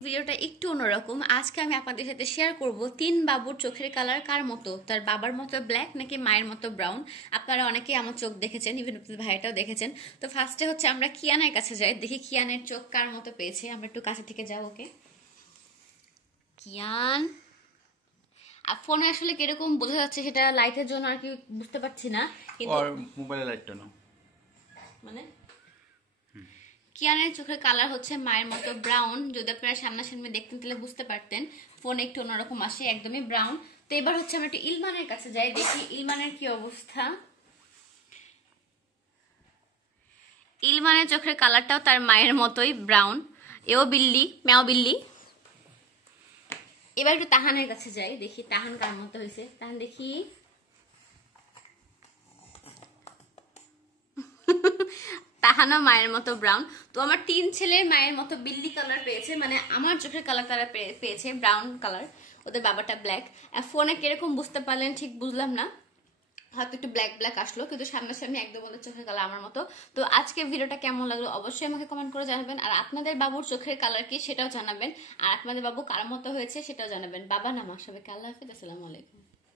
ভিডিওটা একটু অন্যরকম। আজকে আমি আপনাদের সাথে শেয়ার করব তিন বাবুর চোখের কালার কার মতো, তার বাবার মতো ব্ল্যাক নাকি মায়ের মতো ব্রাউন। আপনারা অনেকেই আমার চোখ দেখেছেন, ইভেন আপনাদের ভাইটাও দেখেছেন। তো ফার্স্টে হচ্ছে আমরা কিয়ানের কাছে যাই, দেখি কিয়ানের চোখ কার মতো পেয়েছে। আমরা একটু কাছে থেকে যাবো। ওকে কিয়ান, আর ফোনে আসলে কিরকম বোঝা যাচ্ছে সেটা লাইটের জন্য আর কি বুঝতে পারছি না, কিন্তু और मोबाइल लाइट ना মানে কিয়ানের চোখের কালার হচ্ছে মায়ের মতো ব্রাউন। যদি আপনারা সামনাসামনি দেখতেন তাহলে বুঝতে পারতেন, ফোনে একটু অন্যরকম আসে, একদমই ব্রাউন। তো এবার হচ্ছে আমরা একটু ইলমানের কাছে যাই, দেখি ইলমানের কি অবস্থা। ইলমানের চোখের কালারটাও তার মায়ের মতোই ব্রাউন, এও বিল্লি, ম্যাও বিল্লি। এবার একটু তাহানের কাছে যাই, দেখি তাহান কার মতো হয়েছে। তাহান দেখি, তাহানা মায়ের মতো ব্রাউন। তো আমার তিন ছেলের মায়ের মতো বিল্লি কালার পেয়েছে, মানে আমার চোখের কালার তারা পেয়েছে ব্রাউন কালার, ওদের বাবাটা ব্ল্যাক। ফোনে কিরকম বুঝতে পারলেন ঠিক বুঝলাম না, হয়তো একটু ব্ল্যাক ব্ল্যাক আসলো, কিন্তু সামনাসামনি একদম ওদের চোখের কালার আমার মতো। তো আজকে ভিডিওটা কেমন লাগলো অবশ্যই আমাকে কমেন্ট করে জানাবেন, আর আপনাদের বাবুর চোখের কালার কি সেটাও জানাবেন, আর আপনাদের বাবু কার মতো হয়েছে সেটাও জানাবেন। বাবা না মা, সবাইকে আল্লাহ হাফিজ, আসসালামু আলাইকুম।